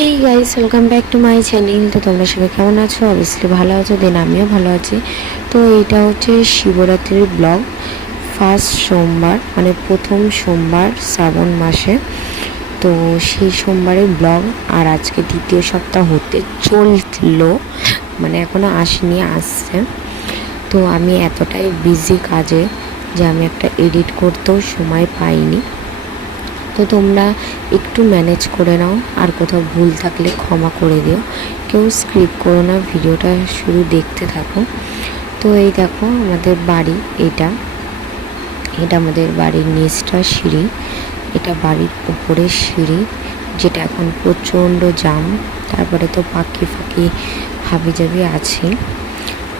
Hey guys, welcome back to my channel. তো তোমরা সবাই কেমন আছো? অবভিয়াসলি ভালো আছো, দেন আমিও ভালো আছি। তো এইটা হচ্ছে শিবরাত্রির ব্লগ, ফার্স্ট সোমবার মানে প্রথম সোমবার শ্রাবণ মাসে। তো সেই সোমবারের ব্লগ। আর আজকে দ্বিতীয় সপ্তাহ হতে চললো, মানে এখনও আসেনি, আসছে। তো আমি এতটাই বিজি কাজে যে আমি একটা এডিট করতেও সময় পাইনি। তো তোমরা একটু ম্যানেজ করে নাও, আর কোথাও ভুল থাকলে ক্ষমা করে দিও। কেউ স্ক্রিপ্ট করো না, ভিডিওটা শুধু দেখতে থাকো। তো এই দেখো আমাদের বাড়ি, এটা আমাদের বাড়ির নিচটা সিঁড়ি, এটা বাড়ির উপরের সিঁড়ি, যেটা এখন প্রচণ্ড জাম। তারপরে তো পাখি ফাঁকি হাবি জাবি আছে।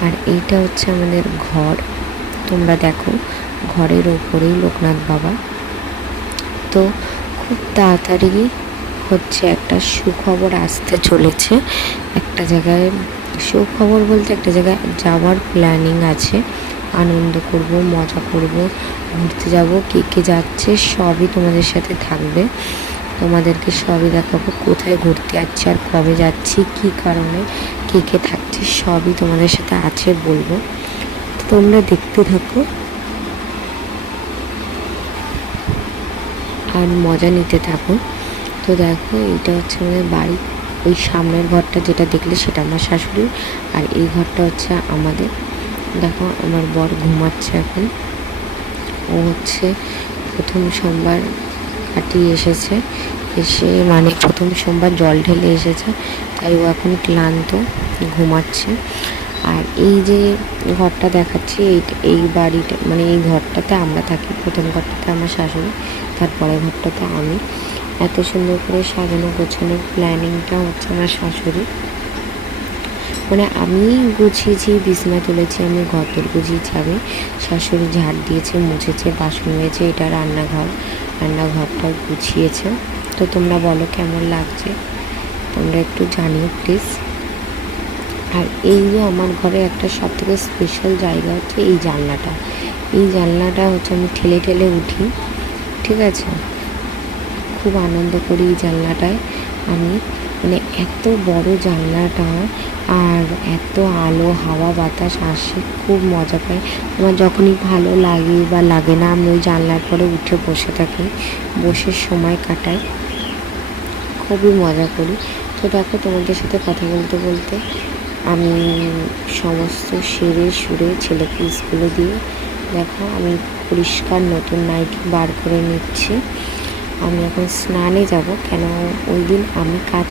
আর এইটা হচ্ছে আমাদের ঘর, তোমরা দেখো ঘরের ওপরেই লোকনাথ বাবা। তো খুব তাড়াতাড়ি হচ্ছে একটা সুখবর আসতে চলেছে। একটা জায়গায় সুখবর বলতে একটা জায়গায় যাওয়ার প্ল্যানিং আছে। আনন্দ করব, মজা করব, ঘুরতে যাব। কে কে যাচ্ছে সবই তোমাদের সাথে থাকবে, তোমাদেরকে সবই দেখাবো। কোথায় ঘুরতে যাচ্ছি আর কবে যাচ্ছি, কী কারণে, কে কে থাকছে সবই তোমাদের সাথে আছে বলবো। তোমরা দেখতে থাকো আর মজা নিতে থাকো। তো দেখো এইটা হচ্ছে আমাদের বাড়ি, ওই সামনের ঘরটা যেটা দেখলে সেটা আমার শাশুড়ি, আর এই ঘরটা হচ্ছে আমাদের। দেখো আমার বর ঘুমাচ্ছে এখন, ও হচ্ছে প্রথম সোমবার কাটিয়ে এসেছে, এসে মানে প্রথম সোমবার জল ঢেলে এসেছে, তাই ও এখন ক্লান্ত, ঘুমাচ্ছে। আর এই যে ঘরটা দেখাচ্ছি, এই বাড়িটা মানে এই ঘরটাতে আমরা থাকি। প্রথম ঘরটাতে আমার শাশুড়ি, তারপরে ঘরটাতে আমি। এত সুন্দর করে সাজানো গোছানোর প্ল্যানিংটা হচ্ছে আমার শাশুড়ি। মানে আমি গুছিয়েছি, বিছানা তুলেছি, আমি ঘর দর গুছিয়েছি আমি, শাশুড়ি ঝাড় দিয়েছে, মুছেছে, বাসন মেজেছে, এটা রান্নাঘরটা গুছিয়েছে। তো তোমরা বলো কেমন লাগছে, তোমরা একটু জানিও প্লিজ। আর এই যে আমার ঘরে একটা সবথেকে স্পেশাল জায়গা হচ্ছে এই জানলাটা হচ্ছে আমি ঠেলে ঠেলে উঠি, ঠিক আছে? খুব আনন্দ করি এই জানলাটায় আমি, মানে এত বড় জানলাটা, আর এত আলো হাওয়া বাতাস আসে, খুব মজা পাই। আমার যখনই ভালো লাগে বা লাগে না, আমি ওই জানলার পরে উঠে বসে থাকি, বসে সময় কাটাই, খুবই মজা করি। তো দেখো তোমাদের সাথে কথা বলতে বলতে আমি সমস্ত সেরে সুরে ছেলেকে স্কুলে দিয়ে, দেখো আমি পরিষ্কার নতুন নাইটি বার করে নিচ্ছি। আমি এখন স্নানে যাব, কেন ওই দিন আমি কাজ